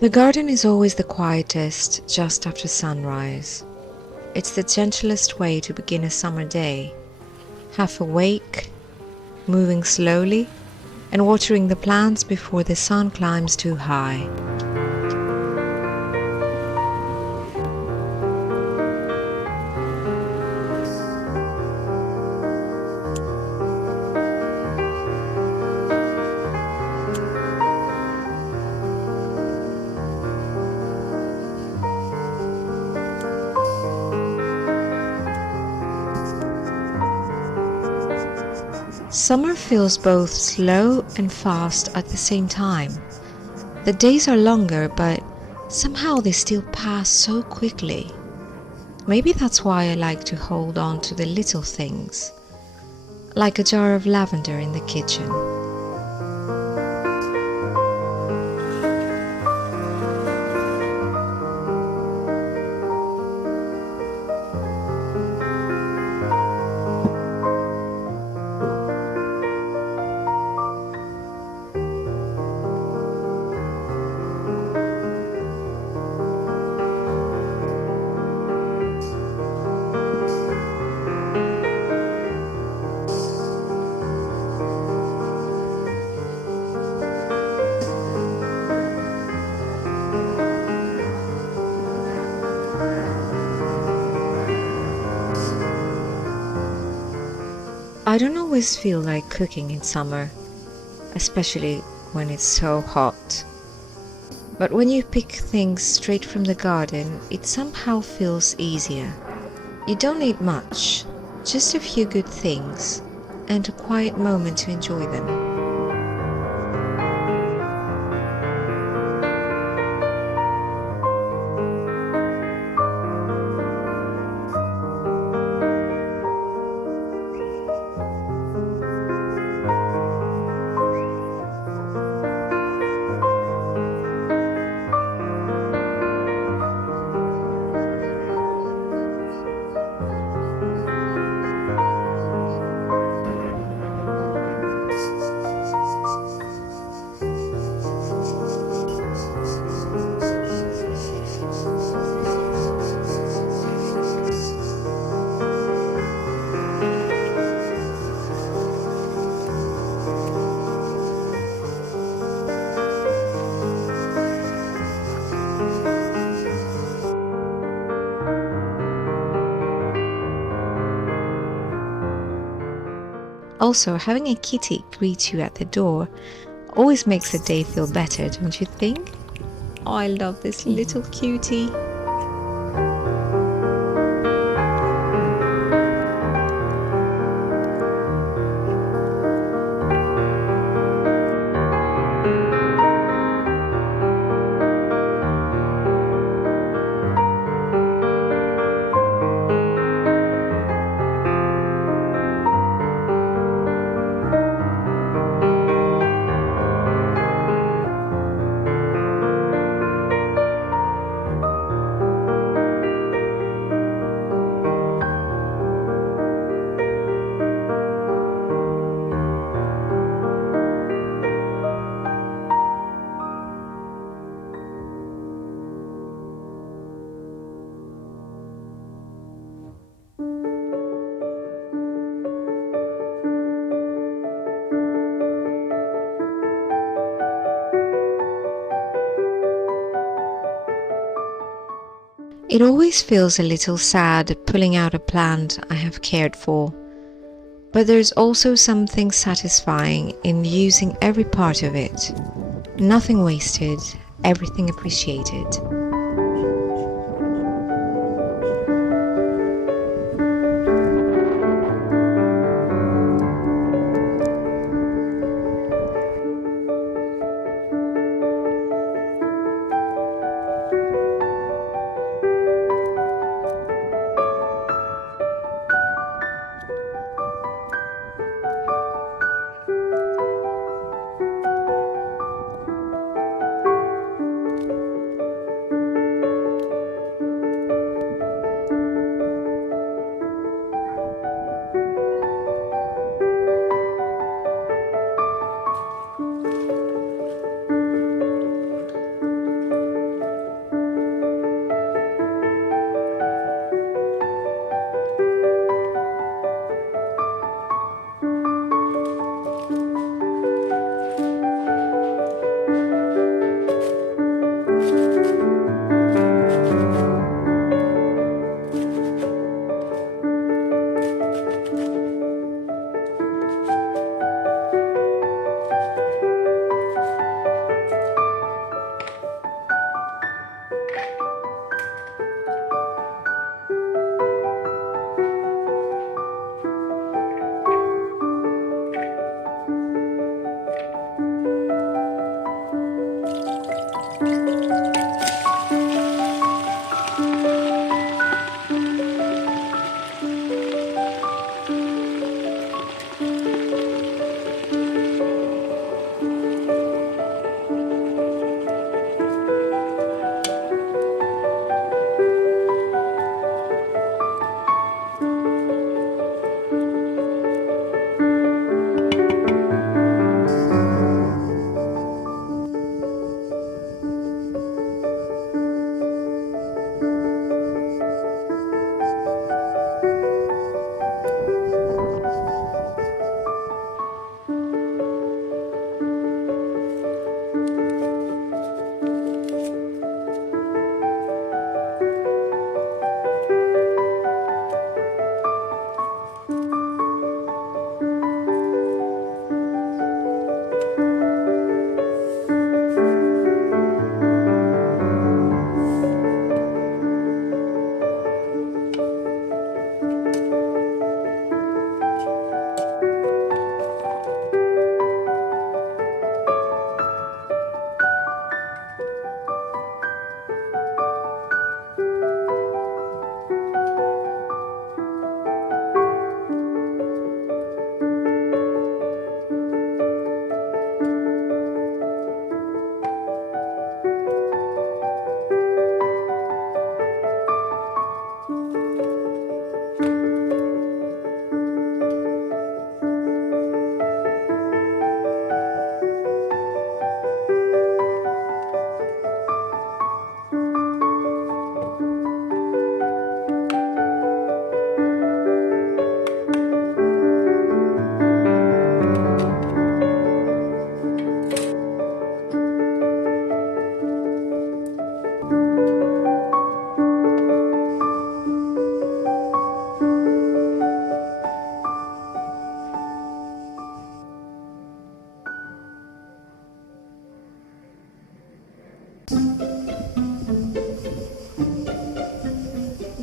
The garden is always the quietest just after sunrise. It's the gentlest way to begin a summer day, half awake, moving slowly, and watering the plants before the sun climbs too high. Summer feels both slow and fast at the same time. The days are longer, but somehow they still pass so quickly. Maybe that's why I like to hold on to the little things, like a jar of lavender in the kitchen. I don't always feel like cooking in summer, especially when it's so hot. But when you pick things straight from the garden, it somehow feels easier. You don't need much, just a few good things, and a quiet moment to enjoy them. Also, having a kitty greet you at the door always makes the day feel better, don't you think? Oh, I love this little cutie. It always feels a little sad pulling out a plant I have cared for, but there's also something satisfying in using every part of it. Nothing wasted, everything appreciated.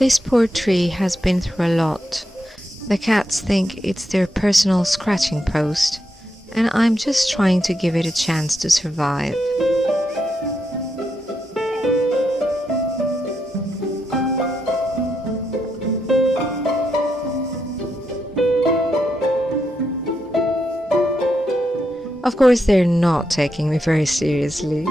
This poor tree has been through a lot. The cats think it's their personal scratching post, and I'm just trying to give it a chance to survive. Of course, they're not taking me very seriously.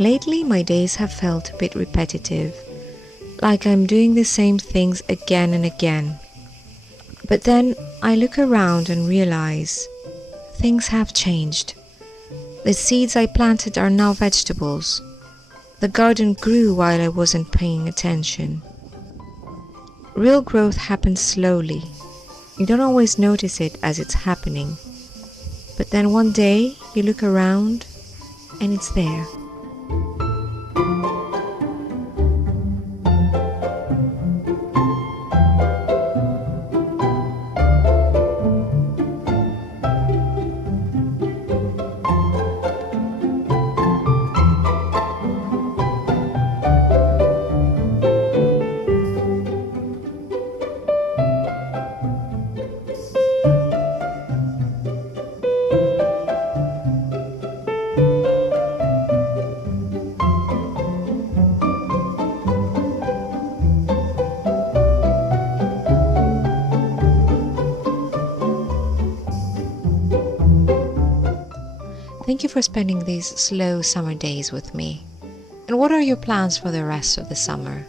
Lately, my days have felt a bit repetitive, like I'm doing the same things again and again. But then I look around and realize things have changed. The seeds I planted are now vegetables. The garden grew while I wasn't paying attention. Real growth happens slowly. You don't always notice it as it's happening. But then one day you look around and it's there. Thank you for spending these slow summer days with me. And what are your plans for the rest of the summer?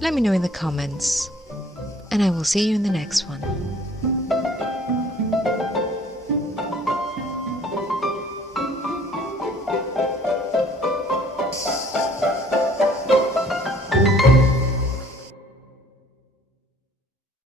Let me know in the comments. And I will see you in the next one.